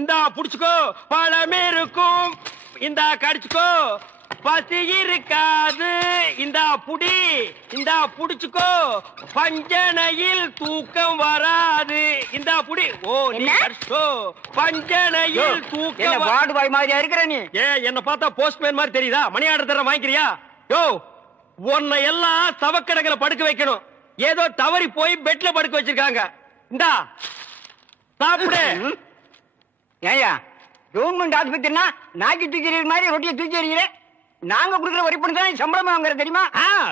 இந்தா புடிச்சுக்கோ, பழம் இருக்கும், இந்தா கடிச்சுக்கோ, பசி இருக்காது, இந்தா புடி, இந்தா புடிச்சுக்கோ, பஞ்சனையில் தூக்கம் வராது, இந்தா புடி. ஓ நீ கடிச்சோ, பஞ்சனையில் தூக்கம். வார்டு பாய் மாதிரியா இருக்கிற நீ? என்ன பார்த்தா போஸ்ட்மேன் மாதிரி தெரியுதா? மணி ஆர்டர் தர வாங்கிக்கிறியா? யோ, உன்னை எல்லாம் சவக்கடங்களை படுக்க வைக்கணும். ஏதோ தவறி போய் பெட்ல படுக்க வச்சிருக்காங்க. இந்தா சாப்பிடு. ஏயா கவர்மெண்ட் ஆஸ்பத்திரினா நாக்கி தூக்கி மாதிரி ரொட்டியை தூக்கி எறிகிறேன். நாங்க குடுக்கிற வரி பணம் தான் சம்பளம் வாங்குற தெரியுமா?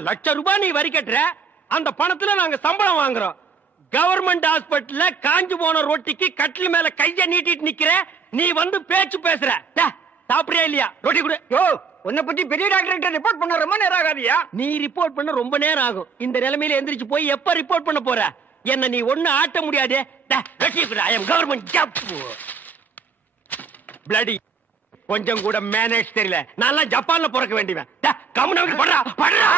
லட்சம் ரூபாய் நீ வரி கட்டுற, அந்த பணத்துல நாங்க சம்பளம் வாங்குறோம். கவர்மெண்ட் ஹாஸ்பிட்டல்ல காஞ்சு போன ரொட்டிக்கு கட்டில் மேல கைய நீட்டிட்டு நிக்கிற, நீ வந்து பேச்சு பேசுற. சாப்பிடுறியா இல்லையா? ரொட்டி கொடு. யோ, உன்னை பத்தி பெரிய டாக்டர் ரிப்போர்ட் பண்ண ரொம்ப நேரம் ஆகாதியா? நீ ரிப்போர்ட் பண்ண ரொம்ப நேரம் ஆகும். இந்த நிலைமையில எந்திரிச்சு போய் எப்ப ரிப்போர்ட் பண்ண போற? என்ன நீ ஒண்ணு ஆட்ட முடியாது. ஐ அம் கவர்மெண்ட் ஜாப். பிளடி கொஞ்சம் கூட மேனேஜ் தெரியல. நான் ஜப்பான்ல பிறக்க வேண்டியவன். கம்முனு படுறா படுறா.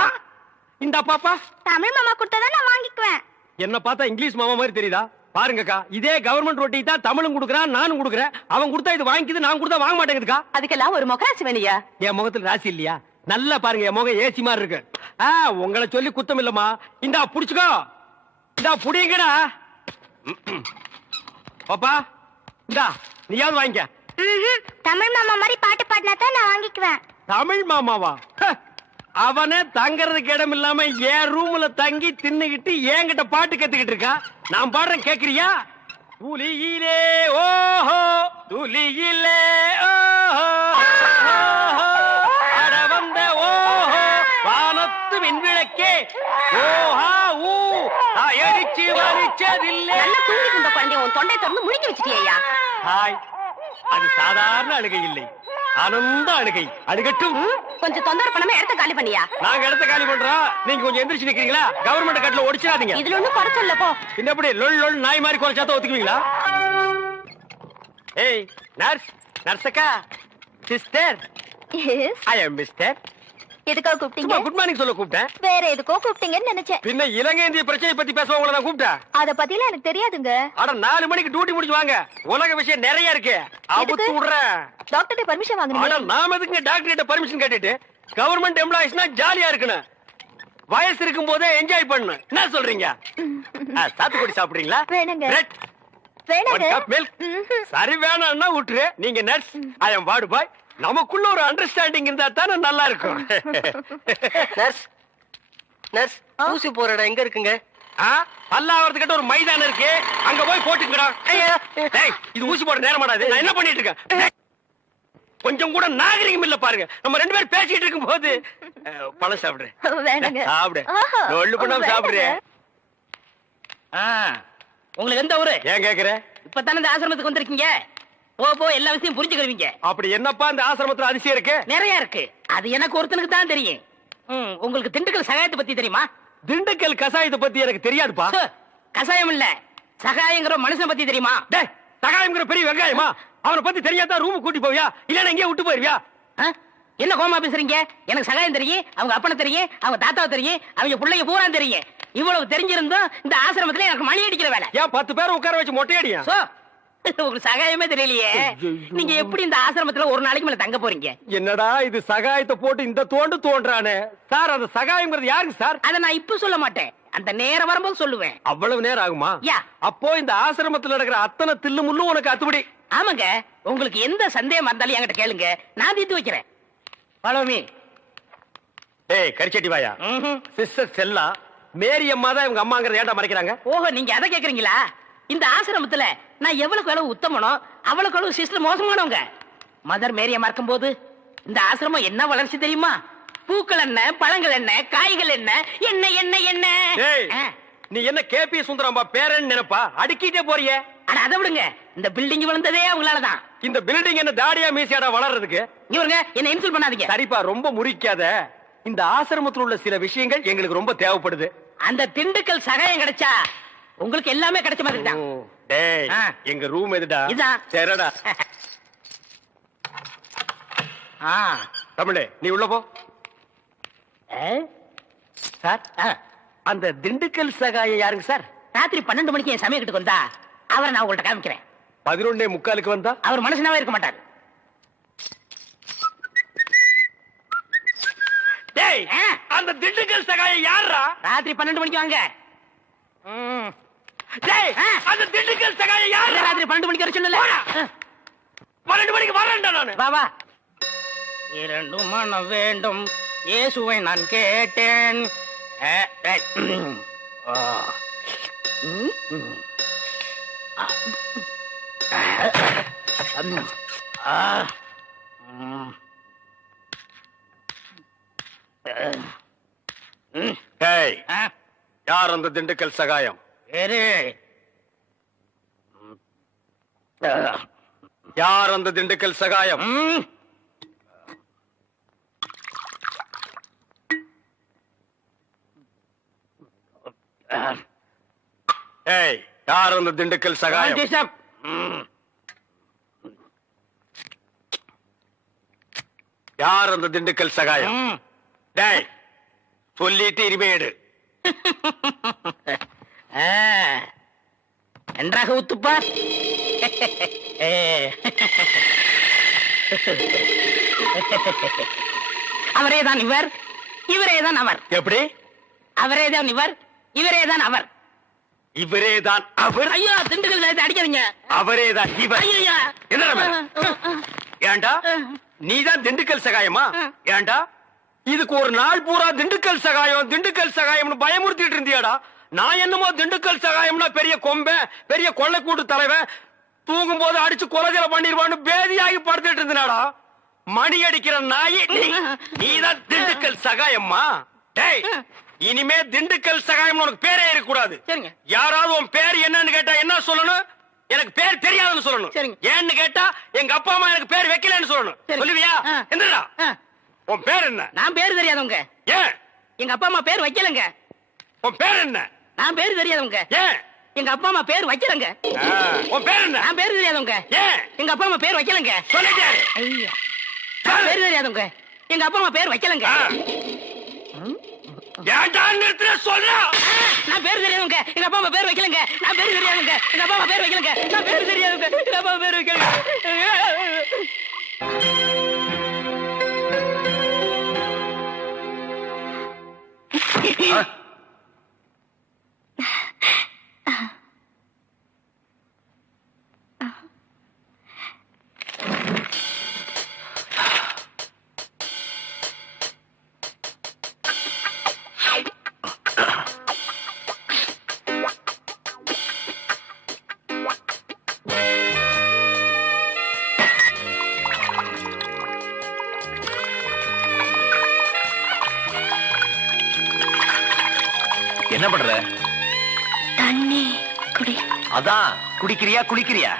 இந்த பாப்பா தமிழ் மாமா கொடுத்தா நான் வாங்கிக்குவேன். என்ன பார்த்தா இங்கிலீஷ் மாமா மாதிரி தெரியுதா? பாருங்கக்கா, இதே கவர்மெண்ட் ரொட்டி தான் தமிழும் குடுக்குறான், நானும் குடுக்குறேன். அவன் கொடுத்தா இது வாங்கிக்குது, நான் கொடுத்தா வாங்க மாட்டேங்குதுக்கா. அதுக்கெல்லாம் ஒரு முகராசி வேணியா? என் முகத்துல ராசி இல்லையா? நல்லா பாருங்க, என் முகம் ஏசி மாதிரி இருக்கு. உங்களை சொல்லி குத்தம் இல்லம்மா. இந்தா புடிச்சுக்கோ, இந்தா புடிங்கடா. பாப்பா இந்தா நீயாவது வாங்கிக்க. தமிழ் மாமா மாதிரி பாட்டு பாடினா தான் நான் வாங்கிக்குவேன். தமிழ் மாமாவா? அவனே தங்கறதுக்கு இடம் இல்லாம என் ரூம்ல தங்கி தின்னுகிட்டு என்கிட்ட பாட்டு கத்துக்கிட்டு இருக்கா. நான் பாடுறேன், கேக்குறியா? துளியிலே ஓஹோ துளியிலே ஓஹோ அட வந்த ஓஹோ வானத்து விண்விளக்கே ஓஹா ஊ எரிச்சு வலிச்சதில்லை. நல்லா தூங்கிட்டு இருந்த குழந்தை உன் தொண்டை திறந்து முழுங்கி வச்சிட்டியா? ஹாய், அது சாதாரண அழுகை இல்லை, ஆனந்த அழுகை. அழுகட்டும். கொஞ்சம் தொந்தரவு பண்ணாம இடத்த காலி பண்ணியா? நாங்க இடத்த காலி பண்றோம், நீங்க கொஞ்சம் எந்திரிச்சு நிக்கிறீங்களா? கவர்மெண்ட் கட்டல ஒடிச்சிடாதீங்க. இதுல ஒண்ணும் குறைச்சல்ல போ. இன்னப்படி லொல் லொல் நாய் மாதிரி குறைச்சாத்த ஒத்துக்குவீங்களா? ஏய் நர்ஸ், நர்ஸக்கா, சிஸ்டர், ஐ அம் மிஸ்டர். எதுக்காக கூப்பிட்டீங்க? குட் மார்னிங் சொல்ல கூப்பிட்டேன். வேற எதுக்கோ கூப்பிட்டீங்கன்னு நினைச்சேன். பின்ன இலங்கை இந்திய பிரச்சனை பத்தி பேச உங்களை நான் கூப்பிட்டேன். அத பத்திலாம் எனக்கு தெரியாதுங்க. அட 4 மணிக்கு டியூட்டி முடிச்சு வாங்க, உலக விஷயம் நிறைய இருக்கு. அவுத்து விடுறேன். டாக்டர்ட்ட பர்மிஷன் அட வாங்குனீங்க? நாம எதுக்கு டாக்டர் கிட்ட பர்மிஷன் கேட்டுட்டு? கவர்மெண்ட் எம்ப்ளாயிஸ்னா ஜாலியா இருக்கணும், வயசு இருக்கும் போதே என்ஜாய் பண்ணணும். என்ன சொல்றீங்க? சாத்துக்குடி சாப்பிடுறீங்களா? வேணுங்க. பிரெட், வேணுங்க. மில்க். சரி வேணாம்னா விட்டுரு. நீங்க நர்ஸ், ஐ அம் வார்டு பாய். நமக்குள்ள ஒரு அண்டர்ஸ்டாண்டிங் இருந்தா தானே நல்லா இருக்கும். நர்ஸ், நர்ஸ், ஊசி போற இடம் எங்க இருக்குங்க? பல்லாவரத்துக்கிட்ட ஒரு மைதானம் இருக்கு, அங்க போய் போட்டுங்கடா. இது ஊசி போட நேரம் மாடாது. நான் என்ன பண்ணிட்டு இருக்கேன்? கொஞ்சம் கூட நாகரிகம் இல்ல பாருங்க. நம்ம 2 பேரும் பேசிட்டு இருக்கும் போது பழம் சாப்பிடுறேன். வேணுங்க. சாப்பிடு, ஒள்ளு பண்ணாம சாப்பிடுறேன். உங்களுக்கு எந்த ஊரு? ஏன் கேக்குற? இப்பதானே இந்த ஆசிரமத்துக்கு வந்திருக்கீங்க, போ போ எல்லா விஷயம் புரிஞ்சுக்கிறீங்க. அப்படி என்னப்பா இந்த ஆசிரமத்துல அதிசயம் இருக்கு? நிறைய இருக்கு, அது எனக்கு ஒருத்தனுக்கு தான் தெரியும். உங்களுக்கு திண்டுக்கல் சகாயத்தை பத்தி தெரியுமா? திண்டுக்கல் கசாயத்தை பத்தி எனக்கு தெரியாதுப்பா. கசாயம் இல்ல, சகாயங்கிற மனுஷன் பத்தி தெரியுமா? சகாயம்ங்கிற பெரிய வெங்காயமா? அவனை பத்தி தெரியாதா ரூம் கூட்டி போவியா, இல்ல எங்கேயே விட்டு போயிருவியா? என்ன கோமா பேசுறீங்க? எனக்கு சகாயம் தெரியும், அவங்க அப்பனை தெரியும், அவங்க தாத்தாவை தெரியும், அவங்க பிள்ளைங்க பூரா தெரியும். இவ்வளவு தெரிஞ்சிருந்தோம் இந்த ஆசிரமத்துல எனக்கு மணி அடிக்கிற வேலை. ஏன் 10 பேரை உட்கார வச்சு மொட்டையடியா? உங்களுக்கு சகாயமே தெரியலையே. நீங்க எப்படி இந்த ஆசிரமத்துல ஒரு நாளைக்கு மேல தங்க போறீங்க? என்னடா இது சகாயத்தை போட்டு இந்த தோன்றானே சார். அந்த சகாயம்ங்கிறது யாருக்கு சார்? அத நான் இப்ப சொல்ல மாட்டேன், அந்த நேரம் வரும்போது சொல்லுவேன். அவ்வளவு நேரம் ஆகுமா? யா. அப்போ இந்த ஆசிரமத்துல நடக்கிற அத்தனை தில்லு முள்ளும் உனக்கு அத்துபடி? ஆமாங்க, உங்களுக்கு எந்த சந்தேகம் இருந்தாலும் என்கிட்ட கேளுங்க, நான் தீர்த்து வைக்கிறேன். Follow me. ஏய் கரிச்சட்டி வாயா, சிஸ்டர் செல்லா மேரி அம்மா தான் இவங்க அம்மாங்கறத ஏன்டா மறைக்கிறாங்க? ஓஹோ, நீங்க அத கேக்குறீங்களா? இந்த ஆசிரமத்துல நான் எவ்வளவுக்கு எவ்வளவு உத்தமனோ அவ்வளவுக்கு எவ்வளவு சிஸ்டர் மோசமானவங்க. மதர் மேரி அம்மா இருக்கும்போது இந்த ஆசிரமம் என்ன வளர்ச்சி தெரியுமா? பூக்கள் என்ன, பழங்கள் என்ன, காய்கள் என்ன, என்ன என்ன என்ன. நீ என்ன கேபி சுந்தரம்பா பேரன் நினைப்பா அடுக்கிட்டே போறியே? அட அதை விடுங்க, இந்த பில்டிங் விழுந்ததே அவங்களாலதான். இந்த பில்டிங் என்ன தாடியா மீசியாடா வளர்றதுக்கு? இவருங்க என்ன இன்சல்ட் பண்ணாதீங்க. சரிப்பா, ரொம்ப முறிக்காத. இந்த ஆசிரமத்தில் உள்ள சில விஷயங்கள் எங்களுக்கு ரொம்ப தேவைப்படுது. அந்த திண்டுக்கல் சகாயம் கிடைச்சா உங்களுக்கு எல்லாமே கிடைச்ச மாதிரி தான். டேய், எங்க ரூம் எதுடா? இதான். சரிடா. தமிழே நீ உள்ள போ. சார், அந்த திண்டுக்கல் சகாயம் யாருங்க சார்? ராத்திரி 12 மணிக்கு என் சமயத்துக்கு வந்தா அவரை நான் உங்கள்ட்ட காமிக்கிறேன். 11:45 வந்தா அவர் மனுஷனாவே இருக்க மாட்டாரு. டேய், அந்த திண்டுக்கல் சகாயம் யாரா? ராத்திரி 12 மணிக்கு வாங்க. டேய், அந்த திண்டுக்கல் சகாயம் யாரா? ராத்திரி 12 மணிக்கு வர சொன்னல. 12 மணிக்கு வரேன்டா நானு. வா வா. 2 மனம் வேண்டும் இயேசுவை நான் கேட்டேன். டேய், யார் அந்த திண்டுக்கல் சகாயம்? யார் அந்த திண்டுக்கல் சகாயம்? ஏய், யார் அந்த திண்டுக்கல் சகாயம்? யார் அந்த திண்டுக்கல் சகாயம்? டேய், சொல்லிட்டு இனிமேடு. நன்றாக ஊத்துப்பா. அவரேதான் இவர், இவரேதான் அவர். எப்படி? அவரேதான் இவர், இவரேதான் அவர். இவரேதான் அவர். ஐயோ, திண்டுக்கல் சாயத்தை அடிக்காதீங்க. அவரேதான் இவர். ஐயா, ஏண்டா நீதான் திண்டுக்கல் சகாயமா? ஏண்டா இதுக்கு ஒரு நாள் பூரா திண்டுக்கல் சகாயம் திண்டுக்கல் சகாயம்னு பயமுறுத்திட்டு இருந்தியாடா? நான் என்னமோ திண்டுக்கல் சகாயம்னா பெரிய கொம்பன், பெரிய கொள்ளைக்கூட்டு தலைவன், தூங்கும் போது அடிச்சு கொலைகளை பண்ணிடுவான்னு பேதியாகி படுத்துட்டு இருந்தாடா. மணி அடிக்கிற நாயி நீதான் திண்டுக்கல் சகாயம்மா? டேய், இனிமே திண்டுக்கல் சகாயம் உனக்கு பேரே இருக்க கூடாது. சரிங்க. யாராவது உன் பேர் என்னன்னு கேட்டா என்ன சொல்லணும்? எனக்கு பேர் தெரியாதுன்னு சொல்லணும். சரிங்க. ஏன்னு கேட்டா எங்க அப்பா அம்மா எனக்கு பேர் வைக்கலன்னு சொல்லணும். சொல்லுவியா? என்னடா உன் பேர் என்ன? நான் பேரு தெரியாதவங்க. ஏன்? எங்க அப்பா அம்மா பேர் வைக்கலங்க. உன் பேர் என்ன? நான் பேரு தெரியாதவங்க. ஏன்? எங்க அப்பா அம்மா பேர் வைக்கலங்க. உன் பேர் என்ன? நான் பேரு தெரியாதவங்க. ஏன்? எங்க அப்பா அம்மா பேர் வைக்கலங்க. சொல்லிட்டேன். ஐயா, நான் பேரு தெரியாதவங்க. எங்க அப்பா அம்மா பேர் வைக்கலங்க. ஏன்டா நிறுத்துற சொல்றா? நான் பேரு தெரியாதவங்க. எங்க அப்பா அம்மா பேர் வைக்கலங்க. நான் பேரு தெரியாதவங்க. எங்க அப்பா அம்மா பேர் வைக்கலங்க. நான் பேரு தெரியாதவங்க. எங்க அப்பா அம்மா பேர் வைக்கலங்க. என்ன பண்ற? தண்ணி குடி. அதான் குடிக்கிறியா குளிக்கிறியா?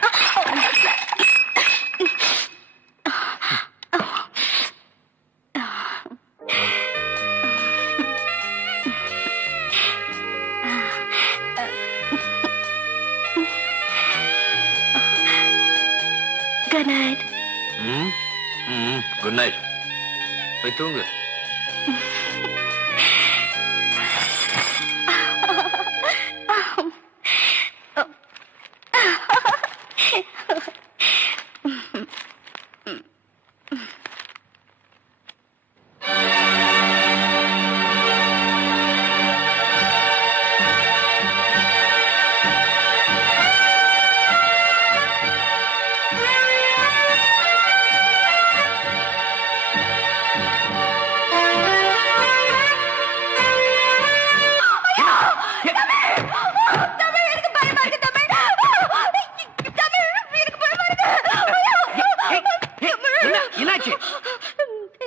Good night. Good night. போய் தூங்கு.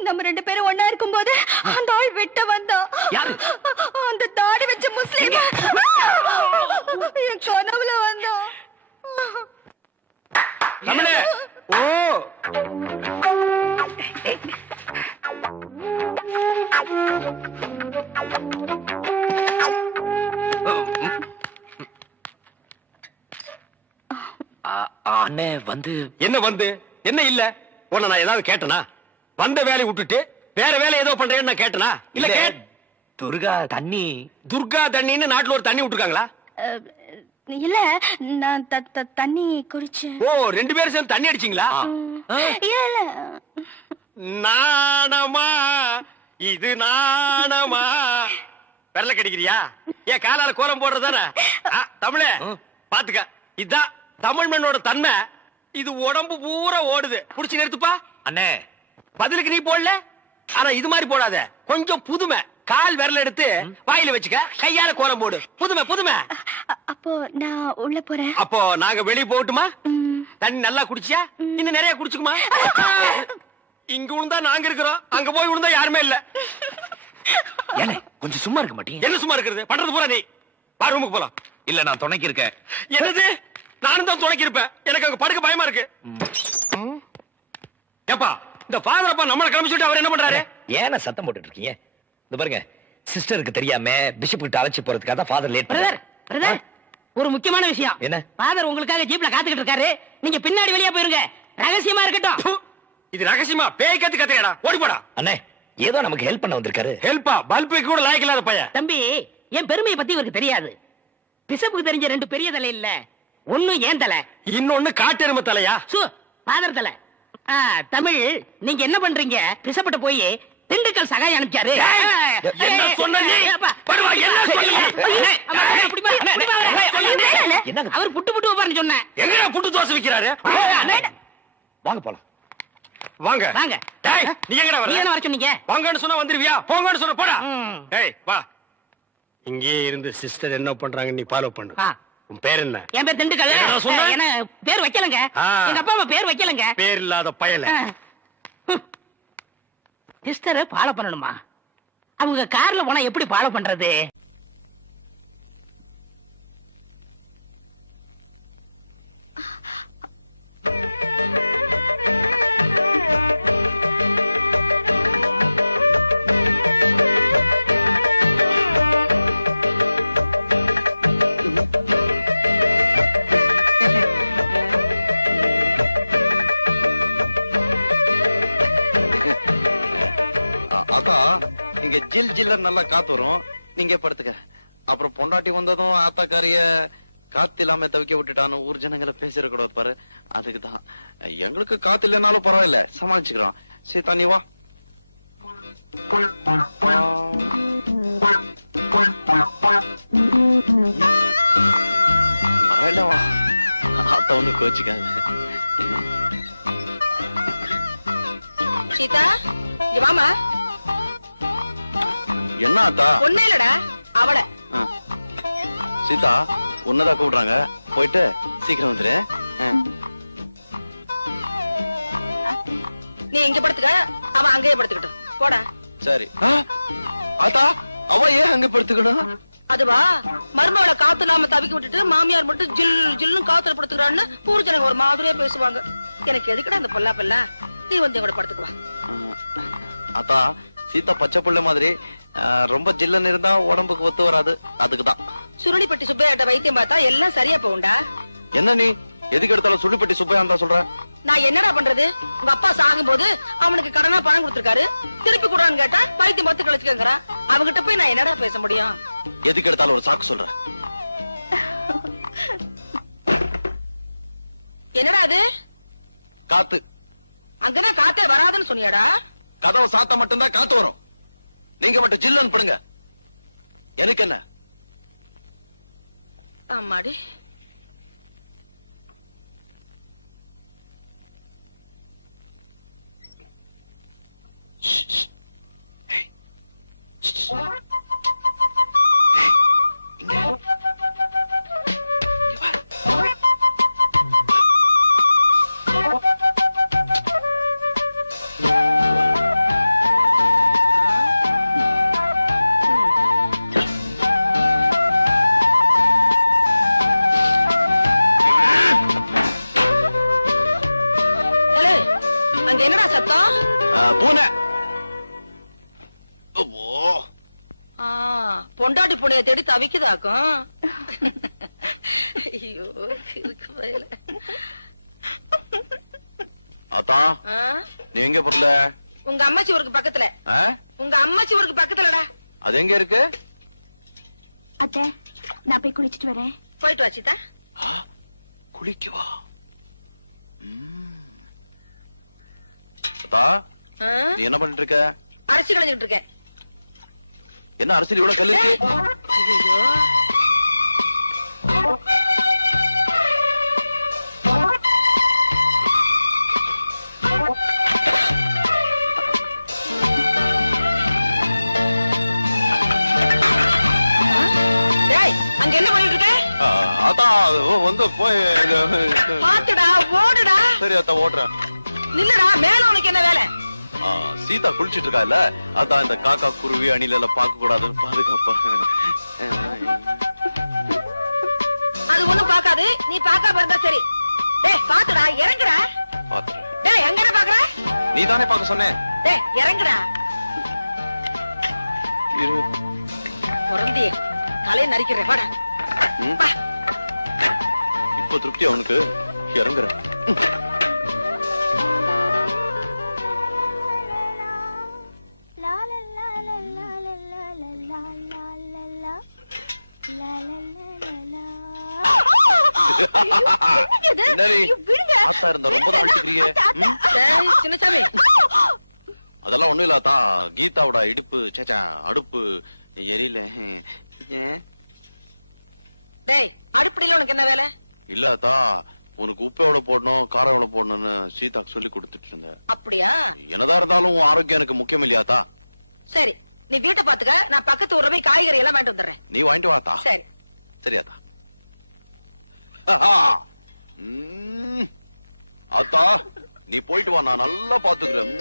நம்ம ரெண்டு பேரும் ஒண்ணா இருக்கும்போது அந்த ஆள் வெட்ட வந்தான். அந்த தாடி வச்ச முஸ்லீம் என் கனவுல வந்தான். தமிழே, ஓ அண்ணே வந்து என்ன வந்து என்ன இல்ல? உன்னை நான் ஏதாவது கேட்டனா? வந்த வேலையை விட்டுட்டு வேற வேலை ஏதோ பண்றேன்னு நான் கேட்டனா? இல்ல துர்கா தண்ணி. துர்கா தண்ணின்னு நாட்டுல ஒரு தண்ணி விட்டுருக்காங்களா? இல்ல நான் தண்ணி குடிச்சேன். ஓ 2 பேரும் சேர்ந்து தண்ணி அடிச்சீங்களா? இல்ல இல்ல நாணமா இது நாணமா விரல கடிக்கிறியா? ஏன் காலால கோலம் போடுறதானே? தமிழே பாத்துக்க, இதான் தமிழ் மண்ணோட தன்மை. இது உடம்பு பூரா ஓடுது. புடிச்சு நிறுத்துப்பா. அண்ணே பதிலுக்கு நீ போடல, ஆனா இது மாதிரி போடாத. கொஞ்சம் புதுமை. கால் விரல எடுத்து வாயில வச்சுக்க, கையால கோலம் போடு. புதுமை புதுமை. அப்போ நான் உள்ள போறேன். அப்போ நாங்க வெளிய போகட்டுமா? தண்ணி நல்லா குடிச்சியா? இன்னும் நிறைய குடிச்சுக்குமா? இங்க விழுந்தா நாங்க இருக்கிறோம், அங்க போய் விழுந்தா யாருமே இல்ல. ஏனே கொஞ்சம் சும்மா இருக்க மாட்டீங்க? என்ன சும்மா இருக்கிறது? பண்றது பூரா நீ. வா ரூமுக்கு போலாம். இல்ல நான் துணைக்கு இருக்கேன். என்னது? நானும் தான் துணைக்கி இருப்பேன். எனக்கு அங்க படுக்க பயமா இருக்கு. ஏப்பா இந்த ஃபாதர் அப்பா நம்மள கிளம்பி சொல்லிட்டு அவர் என்ன பண்றாரு? ஏன சத்தம் போட்டுட்டு இருக்கீங்க? இந்த பாருங்க, சிஸ்டருக்கு தெரியாம பிஷப் கிட்ட அழைச்சு போறதுக்காக தான் ஃபாதர் லேட் பிரதர் பிரதர் ஒரு முக்கியமான விஷயம். என்ன? ஃபாதர் உங்களுக்காக ஜீப்ல காத்துக்கிட்டு இருக்காரு. நீங்க பின்னாடி வெளியே போயிருங்க, ரகசியமா இருக்கட்டும். இது ரகசியமா? பேய் கத்து கத்துக்கடா, ஓடி போடா. அண்ணே ஏதோ நமக்கு ஹெல்ப் பண்ண வந்திருக்காரு. ஹெல்ப்பா? பல்பு கூட லாய்க்கு இல்லாத பையன். தம்பி, என் பெருமையை பத்தி இவருக்கு தெரியாது. பிஷப்புக்கு தெரிஞ்ச 2 பெரிய தலை இல்ல, ஒண்ணு ஏன் தலை, இன்னொன்னு காட்டெருமை தலையா? ஃபாதர் தலை. தமிழ், நீங்க என்ன பண்றீங்க? பிஷப்பிட்ட போய் திண்டுக்கல் சகாய் அனுப்பிச்சாரு. என்ன சொன்ன நீ? படுவா, என்ன சொன்னீங்க? அவர் புட்டு புட்டு வைப்பாருன்னு சொன்னேன். எங்கடா புட்டு தோசை விக்கிறாரு? வாங்க போலாம். வாங்க வாங்க. டேய் நீ எங்கடா வர? நீ என்ன வர சொன்னீங்க? வாங்கன்னு சொன்னா வந்துருவியா? போங்கன்னு சொன்னா போடா. ம். டேய் வா. இங்கே இருந்து சிஸ்டர் என்ன பண்றாங்க நீ ஃபாலோ பண்ணு. உன் பேர் என்ன? என் பேர் திண்டுக்கல். என்னடா சொன்ன? என்ன பேர் வைக்கலங்க. எங்க அப்பா அம்மா பேர் வைக்கலங்க. பேர் இல்லாத பயல. சிஸ்டரை ஃபாலோ பண்ணணுமா? அவங்க கார்ல போனா எப்படி ஃபாலோ பண்றது? அத்தா இங்க ஜில் ஜில்ல நல்லா காத்து வரும், நீங்க படுத்துக்க. அப்புறம் பொண்டாட்டி வந்ததும் ஆத்தாக்காரிய காத்து இல்லாம தவிக்க விட்டுட்டான்னு ஊர் ஜனங்களை பேசிடக்கூடாது பாரு. அதுக்குதான் எங்களுக்கு காத்து இல்லைனாலும் பரவாயில்ல, சமாளிச்சுக்கிறோம். சீதா நீ வா. பரவாயில்ல வா, அத்தா ஒண்ணு கோச்சுக்காது. சீதா இங்க வாமா. என்ன அத்தா? ஒண்ணே இல்லடா, அவள. சீதா உன்னதான் கூப்பிடுறாங்க, போயிட்டு சீக்கிரம் வந்துரு. நீ இங்க படுத்துக்க, அவன் அங்கேயே படுத்துக்கிட்டோம். போடா. சரி. ஆத்தா அவ ஏன் அங்க படுத்துக்கணும்? அதுவா, மருமகளை காத்து நாம தவிக்க விட்டுட்டு மாமியார் மட்டும் ஜில் ஜில்னு காத்துல படுத்துக்கிறான்னு ஊர் ஜனங்க ஒரு மாதிரியா பேசுவாங்க. எனக்கு எதுக்குடா அந்த பொல்லா பெல்லா? நீ வந்து கூட படுத்துக்குவா. ஆத்தா சீதா பச்சை புள்ள மாதிரி ரொம்ப ஜில்லன்னு இருந்தா உடம்புக்கு ஒத்து வராது, அதுக்குதான். சுருளிப்பட்டி சுப்பையாட்ட வைத்தியம் பார்த்தா எல்லாம் சரியா போகும்டா. என்ன நீ எதுக்கு எடுத்தாலும் சுருளிப்பட்டி சுப்பையா தான் சொல்ற? நான் என்னடா பண்றது? உங்க அப்பா சாகும் போது அவனுக்கு கடனா பணம் கொடுத்திருக்காரு, திருப்பி கூடான்னு கேட்டா வைத்தியம் பார்த்து கழிச்சுக்கங்கிறான். அவங்கிட்ட போய் நான் என்னடா பேச முடியும்? எதுக்கு எடுத்தாலும் ஒரு சாக்கு சொல்ற. என்னடா அது? காத்து. அங்கதான் காத்தே வராதுன்னு சொன்னியாடா? கதவை சாத்த மட்டும்தான் காத்து வரும், நீங்க மட்டும் ஜில்லன்னு படுங்க. எனக்கு என்ன? ஆமாடி. அங்க என்னடா சத்தம்? பூனை. பொண்டாட்டி புனைய தேடி தவிக்குதாக்கும். ஐயோ இருக்கு பயல. ஆத்தா நீ எங்க பொருள? உங்க அம்மாச்சி ஊருக்கு பக்கத்துல. உங்க அம்மாச்சி ஊருக்கு பக்கத்துலடா. அது எங்க இருக்கு? அத்தை நான் போய் குளிச்சிட்டு வரேன். போயிட்டு வா சீதா. குளிக்குவா? அத்தா, நீ என்ன பண்ணிட்டு இருக்க? அரிசி களைஞ்சிட்டு இருக்கேன். என்ன அரசியல் இவ்வளவு கல்லு இருக்கு? ஐயோ, அங்க என்ன பண்ணிட்டு இருக்க? அத்தா வந்து போய் பாத்துடா, ஓடுடா. சரி அத்தா, ஓடுறேன். நில்லுடா, மேல உனக்கு என்ன வேலை? சீதா குளிச்சிட்டு இருக்கா இல்ல, அதான் இந்த காக்கா குருவி அணில எல்லாம் பார்க்க கூடாதுன்னு பாதுகாப்பா. அது ஒண்ணும் பாக்காது, நீ பாக்காம இருந்தா சரி. டேய் பாத்துடா, இறங்குடா. பாத்துறேன். டேய் எங்க பாக்குற? நீ தானே பார்க்க சொன்ன. டேய் இறங்குடா. பொறந்தியே தலையை நரிக்கிறேன், வாடா. இப்ப திருப்தி அவனுக்கு. இறங்குறேன். அதெல்லாம் ஒண்ணும் இல்லாதா, கீதாவோட இடுப்பு சேச்சா அடுப்பு எரியல. டேய் அடுப்படியில உனக்கு என்ன வேலை? இல்லாதா, உனக்கு உப்பு எவ்வளவு போடணும் காரம் எவ்வளவு போடணும்னு சீதாக்கு சொல்லி கொடுத்துட்டு இருந்தேன். அப்படியா? என்னதான் இருந்தாலும் ஆரோக்கியம் எனக்கு முக்கியம் இல்லையாத்தா? சரி, நீ வீட்டை பாத்துக்க, நான் பக்கத்து ஊர்ல போய் காய்கறி எல்லாம் வாங்கிட்டு வந்துடுறேன். நீ வாங்கிட்டு வாத்தா. சரி சரியாத்தா. அத்தா நீ போயிட்டு வா, நான் நல்லா பாத்துக்கிறேன்.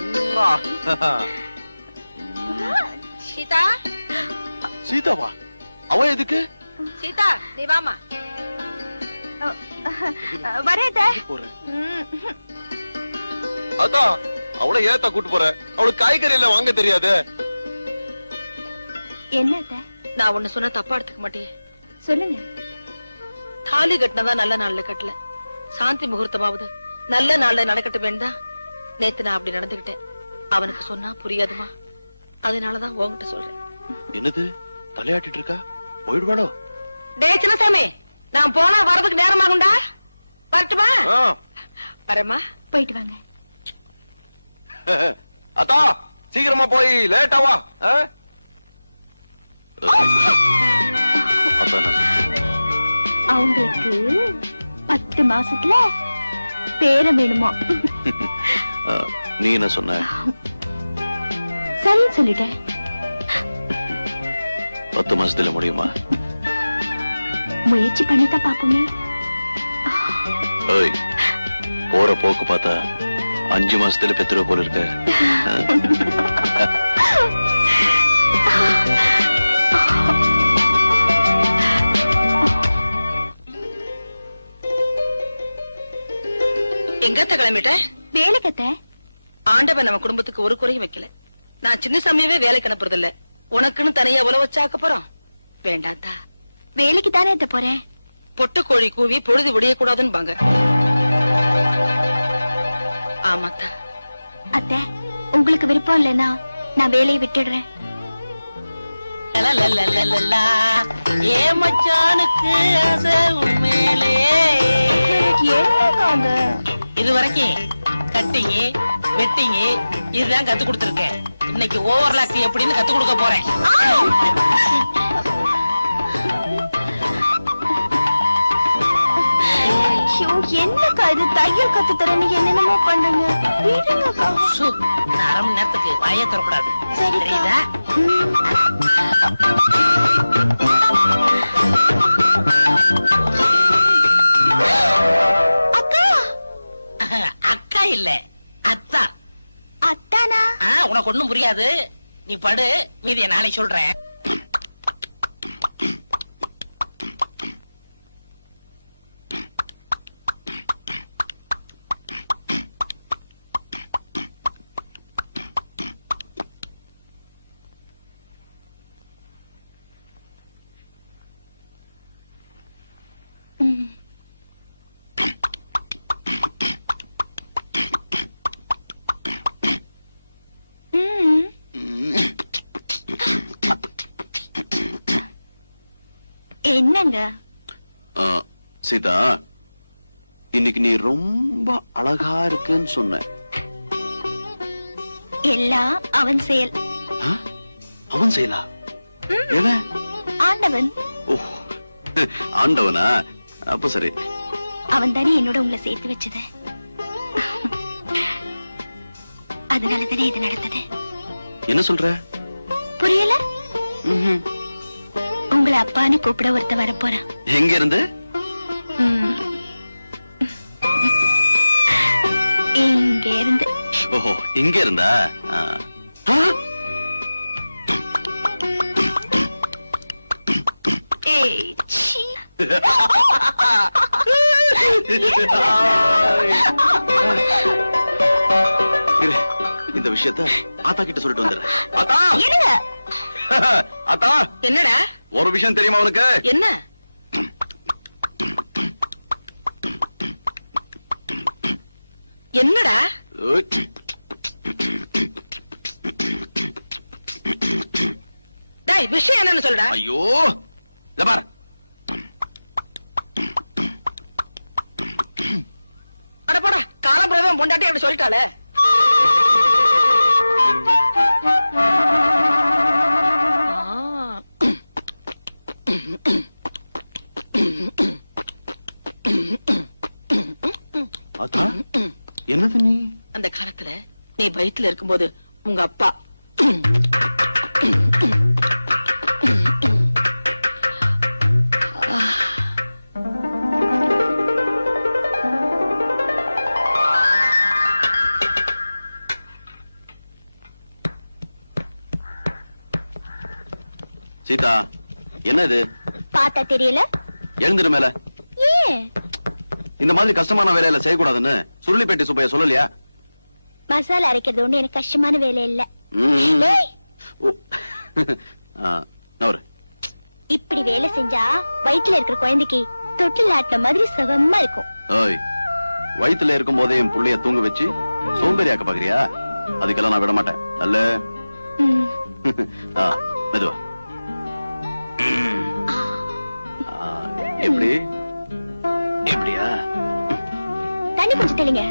சீதா. சீதாவா? அவ எதுக்கு? சீதா நீ வாமா. வரேன். அத்தா அவளை ஏத்தா கூட்டு போற? அவளுக்கு காய்கறி எல்லாம் வாங்க தெரியாது. என்ன? நான் ஒண்ணு சொன்ன தப்பா எடுத்துக்க மாட்டேன். சொல்லுங்க. தாலி கட்டினதா நல்ல நாள்ல கட்டல, சாந்தி முகூர்த்தமாவது நல்ல நாள்ல நடக்கட்டும் வேண்டாம். நேத்து நான் அப்படி நடந்துகிட்டேன். அவனுக்கு சொன்னா புரியாதுமா, அதனாலதான் உன்கிட்ட சொல்றேன். என்னது தலையாட்டிட்டு இருக்கா? போயிடுவாளோ? டே சின்னசாமி, நான் போனா வரதுக்கு நேரமாகும்டா. வரட்டுமா? வரமா. போயிட்டு வாங்க. அத்தா சீக்கிரமா போய் லேட்டாவா. அவங்களுக்கு 10 மாசத்துல பேரம் வேணுமா? நீ என்ன சொன்ன? சரி சொல்லிட்டேன். 10 மாசத்துல முடியுமா? முயற்சி பண்ணிதான் பாப்போமே. போற போக்கு பார்த்தா 5 மாசத்துல பெத்துருவ போல இருக்க. எங்கத்த கிளம்பிட்ட? வேலைக்கத்த. ஆண்டவன் நம்ம குடும்பத்துக்கு ஒரு குறையும் வைக்கல. நான் சின்னசாமியவே வேலைக்கு அனுப்புறது இல்ல. உனக்குன்னு தனியா உழவு வச்சாக்க போறோம். வேண்டாத்தா. வேலைக்கு தானே எத்த போறேன். பொட்டு கோழி கூவி பொழுது விடிய கூடாதுன்னு பாங்க. ஆமாத்தா. அத்தை உங்களுக்கு விருப்பம் இல்லைன்னா நான் வேலையை விட்டுடுறேன். ஏ மச்சானுக்கு ஆசை உண்மையிலே. இது வரைக்கும் கட்டிங் வெட்டிங் இதுதான் கத்து கொடுத்துருக்கேன். இன்னைக்கு ஓவர்லாக் எப்படின்னு கத்து கொடுக்க போறேன். என்னக்கா இது தையல் கத்து தரேன்னு என்னென்னமோ பண்ணுங்க. விடுங்கக்கா. 1/2 மணி நேரத்துக்கு வாயே தரக்கூடாது. சரிதா. அக்கா. அக்கா இல்ல அத்தா. அத்தானா? உனக்கு ஒண்ணும் புரியாது. நீ படு, மீதிய நாளைக்கு சொல்றேன். என்னங்க? சீதா, இன்னைக்கு நீ ரொம்ப அழகா இருக்குன்னு சொன்ன. எல்லாம் அவன் செயல். அவன் செய்யலா? எவன்? ஆண்டவன். ஓ, ஆண்டவனா? அப்ப சரி. அவன் தானே என்னோட உங்களை சேர்த்து வச்சது. அதனால தானே இது நடந்தது. என்ன சொல்ற? புரியல? உங்களை அப்பான்னு கூப்பிட ஒருத்த வர போறான். எங்க இருந்து? இங்க இருந்து. ஓஹோ, இங்க இருந்தா? இந்த விஷயத்த ஆத்தா கிட்ட சொல்லிட்டு வந்துடுறேன். ஆத்தா! ஆத்தா! என்னடா? ஒரு விஷயம் தெரியுமா உனக்கு? என்ன? என்னடா? டேய், விஷயம் என்னன்னு சொல்றா? ஐயோ, இத பாரு. அட போடா, காலம்புறதான் பொண்டாட்டி அப்படி சொல்லிட்டாளே. ஆத்தா, என்னது நீ? அந்த காலத்துல நீ வயித்துல இருக்கும்போது உங்க அப்பா சீதா, என்ன இது? பார்த்தா தெரியல? எழுந்துரு மேல. ஏன்? இந்த மாதிரி கஷ்டமான வேலையில செய்யக்கூடாதுன்னு சுருளிப்பேட்டை சுப்பைய சொல்லலையா? மசாலா அரைக்கிறது ஒண்ணு எனக்கு கஷ்டமான வேலை இல்ல. ஏய், இப்படி வேலை செஞ்சா வயிற்றுல இருக்கிற குழந்தைக்கு தொட்டில் ஆட்டின மாதிரி சுகமா இருக்கும். ஓய், வயித்துல இருக்கும் போதே என் புள்ளைய தூங்க வச்சு சோம்பேறியாக்க பாக்குறியா? அதுக்கெல்லாம் நான் விட மாட்டேன். அல்ல மெதுவா. எப்படி? எப்படியா? தண்ணி கொஞ்சம் தெளிங்க.